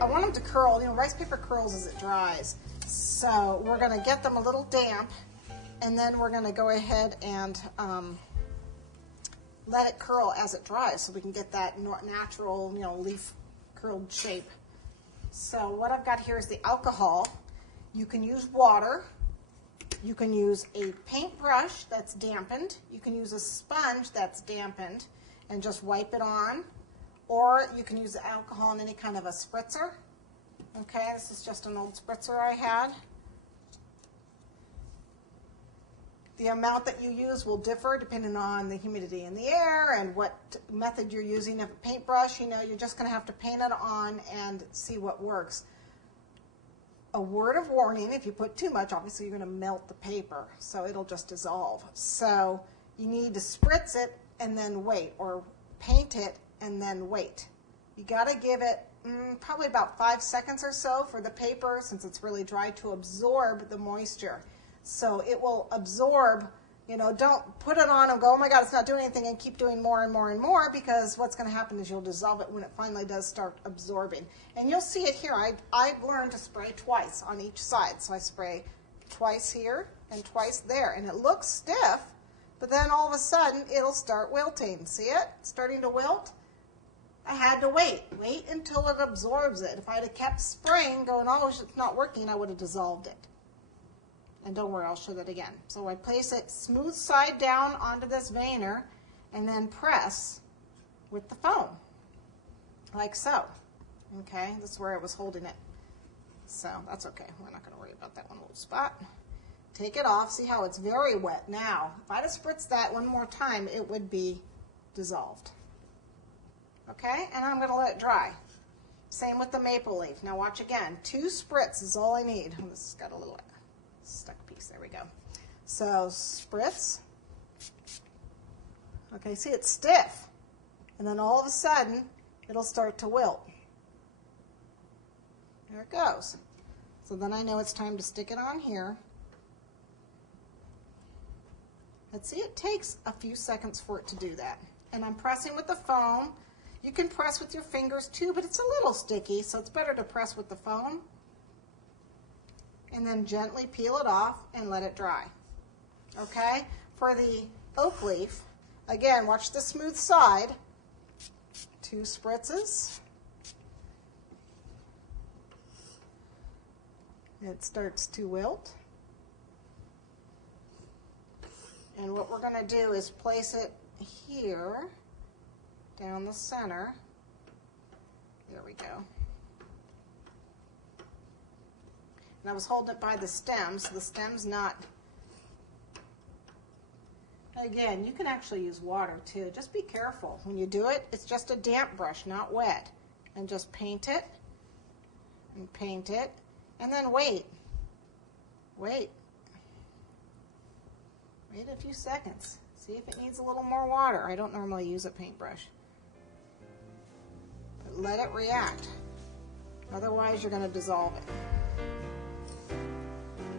I want them to curl. You know, rice paper curls as it dries. So we're going to get them a little damp, and then we're going to go ahead and let it curl as it dries so we can get that natural, you know, leaf curled shape. So what I've got here is the alcohol. You can use water. You can use a paintbrush that's dampened. You can use a sponge that's dampened and just wipe it on. Or you can use the alcohol in any kind of a spritzer. Okay, this is just an old spritzer I had. The amount that you use will differ depending on the humidity in the air and what method you're using. If a paintbrush, you know, you're just going to have to paint it on and see what works. A word of warning, if you put too much, obviously you're going to melt the paper, so it'll just dissolve. So you need to spritz it and then wait, or paint it and then wait. You got to give it probably about 5 seconds or so for the paper, since it's really dry, to absorb the moisture. So it will absorb, you know, don't put it on and go, oh my God, it's not doing anything, and keep doing more and more and more, because what's going to happen is you'll dissolve it when it finally does start absorbing. And you'll see it here. I've learned to spray twice on each side. So I spray twice here and twice there. And it looks stiff, but then all of a sudden it'll start wilting. See it? It's starting to wilt. I had to wait until it absorbs it. If I had kept spraying, going, oh, it's not working, I would have dissolved it. And don't worry, I'll show that again. So I place it smooth side down onto this veiner and then press with the foam, like so. Okay, this is where I was holding it. So that's okay. We're not going to worry about that one little spot. Take it off. See how it's very wet now. If I'd have spritzed that one more time, it would be dissolved. Okay, and I'm going to let it dry. Same with the maple leaf. Now watch again. 2 spritz is all I need. Oh, this has got a little stuck piece. There we go. So spritz. Okay, see, it's stiff. And then all of a sudden, it'll start to wilt. There it goes. So then I know it's time to stick it on here. Let's see, it takes a few seconds for it to do that. And I'm pressing with the foam. You can press with your fingers too, but it's a little sticky, so it's better to press with the foam. And then gently peel it off and let it dry. Okay? For the oak leaf, again, watch the smooth side. 2 spritzes. It starts to wilt. And what we're going to do is place it here, down the center. There we go. And I was holding it by the stem, so the stem's not. Again, you can actually use water too. Just be careful when you do it. It's just a damp brush, not wet. And just paint it, and paint it, and then wait. Wait. Wait a few seconds. See if it needs a little more water. I don't normally use a paintbrush. But let it react. Otherwise, you're going to dissolve it.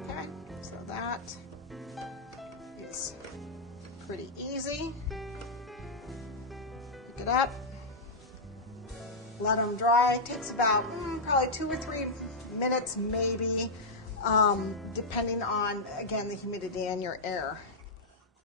Okay, so that is pretty easy. Pick it up. Let them dry. It takes about probably 2 or 3 minutes maybe, depending on, again, the humidity and your air.